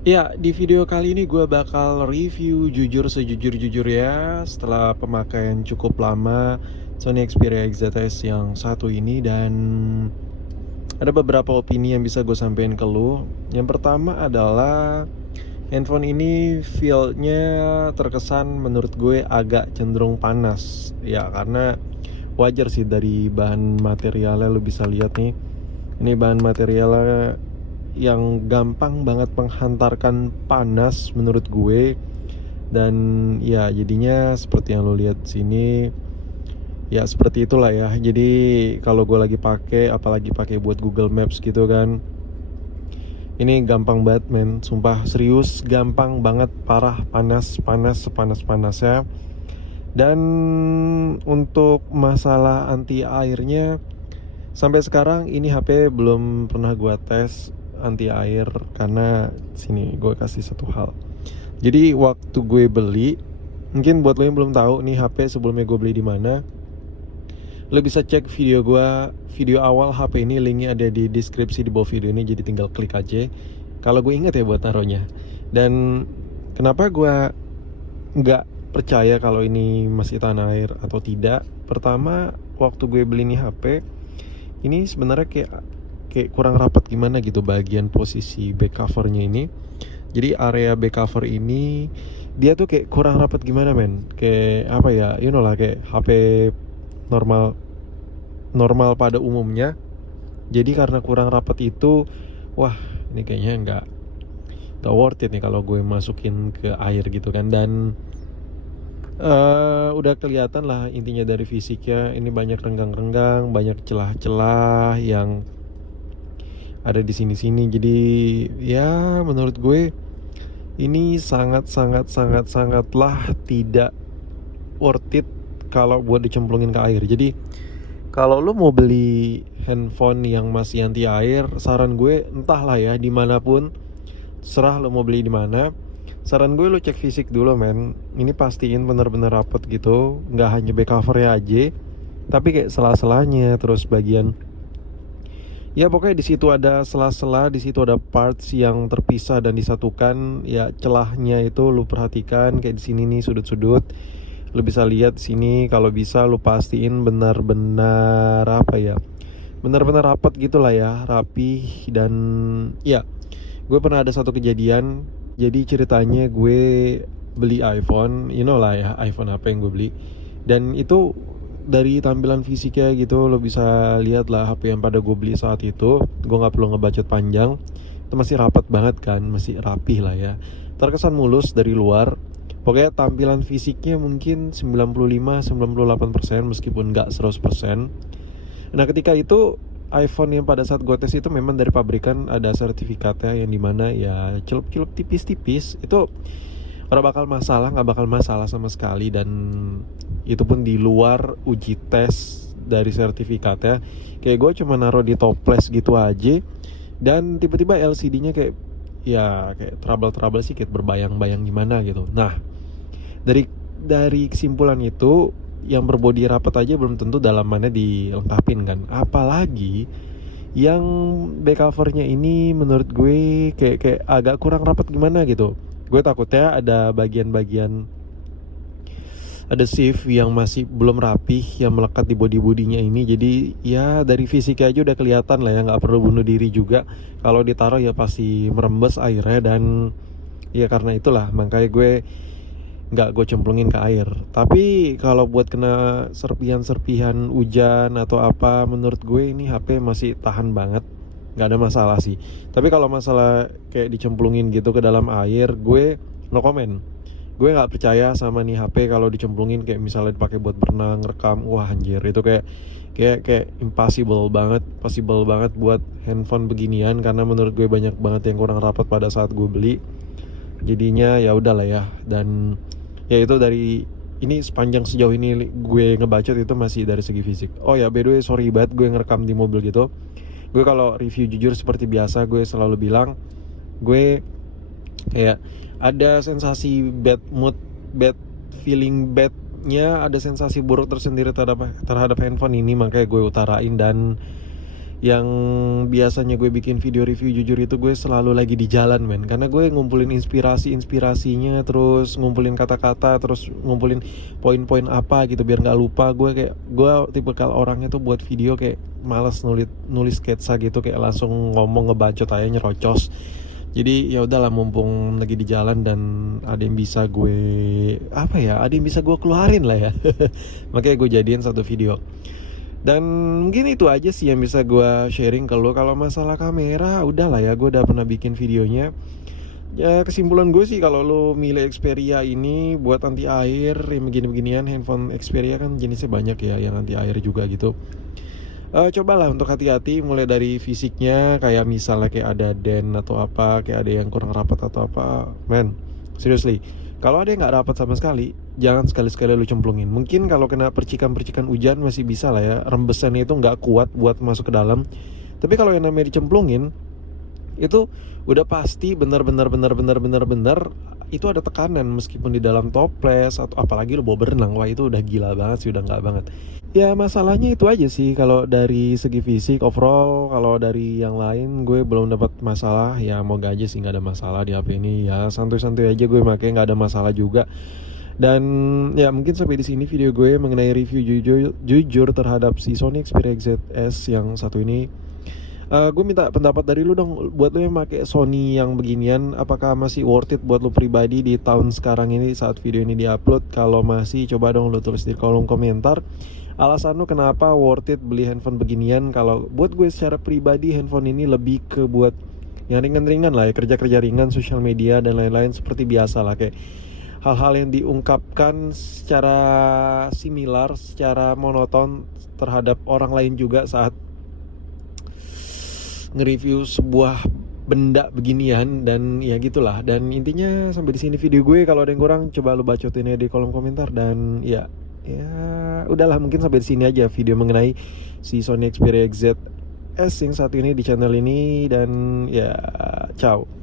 Ya, di video kali ini gue bakal review jujur sejujur-jujur ya setelah pemakaian cukup lama Sony Xperia XZS yang satu ini. Dan ada beberapa opini yang bisa gue sampaikan ke lu. Yang pertama adalah handphone ini feel-nya terkesan menurut gue agak cenderung panas. Ya, karena wajar sih dari bahan materialnya. Lu bisa lihat nih, ini bahan materialnya yang gampang banget menghantarkan panas menurut gue. Dan ya jadinya seperti yang lo lihat sini, ya seperti itulah ya. Jadi kalau gue lagi pakai, apalagi pakai buat Google Maps gitu kan, ini gampang banget men, sumpah serius gampang banget, parah, panas panas sepanas panasnya. Dan untuk masalah anti airnya, sampai sekarang ini HP belum pernah gue tes anti air. Karena sini gue kasih satu hal. Jadi waktu gue beli, mungkin buat lo yang belum tahu nih HP sebelumnya gue beli di mana, lo bisa cek video gue, video awal HP ini, linknya ada di deskripsi di bawah video ini. Jadi tinggal klik aja. Kalau gue inget ya buat taruhnya. Dan kenapa gue nggak percaya kalau ini masih tahan air atau tidak? Pertama, waktu gue beli nih HP, ini sebenarnya kayak kurang rapat gimana gitu bagian posisi back covernya ini. Jadi area back cover ini dia tuh kayak kurang rapat gimana men, kayak apa ya, you know lah, kayak HP normal normal pada umumnya. Jadi karena kurang rapat itu, wah ini kayaknya nggak worth it nih kalau gue masukin ke air gitu kan. Dan udah kelihatan lah intinya dari fisiknya, ini banyak renggang-renggang, banyak celah-celah yang ada di sini-sini. Jadi ya menurut gue ini sangatlah tidak worth it kalau buat dicemplungin ke air. Jadi kalau lu mau beli handphone yang masih anti air, saran gue entahlah ya dimanapun, serah lu mau beli di mana. Saran gue lu cek fisik dulu men. Ini pastiin bener-bener rapet gitu, nggak hanya back covernya aja, tapi kayak sela-selanya, terus bagian, ya pokoknya di situ ada sela-sela, di situ ada parts yang terpisah dan disatukan. Ya celahnya itu lu perhatikan, kayak di sini nih sudut-sudut. Lu bisa lihat sini, kalau bisa lu pastiin benar-benar apa ya? Benar-benar rapat gitulah ya, rapih. Dan ya, gue pernah ada satu kejadian. Jadi ceritanya gue beli iPhone, you know lah ya, iPhone apa yang gue beli. Dan itu dari tampilan fisiknya gitu lo bisa lihat lah, HP yang pada gue beli saat itu, gue nggak perlu ngebacot panjang, itu masih rapat banget kan, masih rapih lah ya, terkesan mulus dari luar. Pokoknya tampilan fisiknya mungkin 95-98% meskipun nggak 100%. Nah ketika itu iPhone yang pada saat gue tes itu memang dari pabrikan ada sertifikatnya yang dimana ya celup-celup tipis-tipis itu nggak bakal masalah sama sekali. Dan itu pun di luar uji tes dari sertifikatnya. Kayak gue cuma naruh di toples gitu aja, dan tiba-tiba LCD-nya kayak, ya kayak trouble sih, kayak berbayang-bayang gimana gitu. Nah dari kesimpulan itu, yang berbodi rapat aja belum tentu dalamannya dilengkapin kan, apalagi yang back covernya ini menurut gue kayak agak kurang rapat gimana gitu. Gue takutnya ada bagian-bagian, ada shift yang masih belum rapih yang melekat di body-bodinya ini. Jadi ya dari fisiknya aja udah kelihatan lah ya, nggak perlu bunuh diri juga, kalau ditaruh ya pasti merembes airnya. Dan ya karena itulah makanya gue nggak gue cemplungin ke air. Tapi kalau buat kena serpihan-serpihan hujan atau apa, menurut gue ini HP masih tahan banget, nggak ada masalah sih. Tapi kalau masalah kayak dicemplungin gitu ke dalam air, gue no comment. Gue nggak percaya sama nih HP kalau dicemplungin, kayak misalnya dipakai buat berenang, rekam, wah anjir itu kayak possible banget buat handphone beginian. Karena menurut gue banyak banget yang kurang rapat pada saat gue beli. Jadinya ya udahlah ya. Dan ya itu dari ini, sepanjang sejauh ini gue ngebacot itu masih dari segi fisik. Oh ya by the way, sorry banget gue ngerekam di mobil gitu. Gue kalau review jujur seperti biasa, gue selalu bilang gue kayak ada sensasi bad mood, bad feeling badnya, ada sensasi buruk tersendiri terhadap handphone ini. Makanya gue utarain. Dan Yang biasanya gue bikin video review jujur itu gue selalu lagi di jalan men, karena gue ngumpulin inspirasinya, terus ngumpulin kata-kata, terus ngumpulin poin-poin apa gitu biar nggak lupa. Gue tipe kalau orangnya tuh buat video kayak malas nulis sketsa gitu, kayak langsung ngomong ngebacot aja nyerocos. Jadi ya udahlah, mumpung lagi di jalan dan ada yang bisa gue keluarin lah ya. Makanya gue jadiin satu video. Dan mungkin itu aja sih yang bisa gue sharing ke lo. Kalau masalah kamera udah lah ya, gue udah pernah bikin videonya. Ya kesimpulan gue sih, kalau lo milih Xperia ini buat anti air yang begini-beginian, handphone Xperia kan jenisnya banyak ya yang anti air juga gitu. Cobalah untuk hati-hati mulai dari fisiknya, kayak misalnya kayak ada dent atau apa, kayak ada yang kurang rapat atau apa. Men, seriously, kalau ada yang nggak rapat sama sekali, jangan sekali-sekali lu cemplungin. Mungkin kalau kena percikan-percikan hujan masih bisa lah ya, rembesannya itu nggak kuat buat masuk ke dalam. Tapi kalau yang namanya dicemplungin, itu udah pasti benar-benar itu ada tekanan, meskipun di dalam toples atau apalagi lo bawa berenang. Wah itu udah gila banget sih, udah nggak banget. Ya masalahnya itu aja sih kalau dari segi fisik overall. Kalau dari yang lain gue belum dapat masalah. Ya moga aja sih nggak ada masalah di HP ini. Ya santuy-santuy aja gue makanya, nggak ada masalah juga. Dan ya mungkin sampai di sini video gue mengenai review jujur terhadap si Sony Xperia XZ yang satu ini. Gue minta pendapat dari lu dong, buat lu yang pakai Sony yang beginian, apakah masih worth it buat lu pribadi di tahun sekarang ini saat video ini diupload? Kalau masih, coba dong lu tulis di kolom komentar alasan lu kenapa worth it beli handphone beginian. Kalau buat gue secara pribadi, handphone ini lebih ke buat yang ringan-ringan lah ya, kerja-kerja ringan, sosial media dan lain-lain seperti biasa lah, kayak hal-hal yang diungkapkan secara similar, secara monoton terhadap orang lain juga saat nge-review sebuah benda beginian. Dan ya gitulah. Dan intinya sampai di sini video gue. Kalau ada yang kurang coba lu bacotin ya di kolom komentar. Dan ya udahlah, mungkin sampai di sini aja video mengenai si Sony Xperia XZ S yang satu ini di channel ini. Dan ya ciao.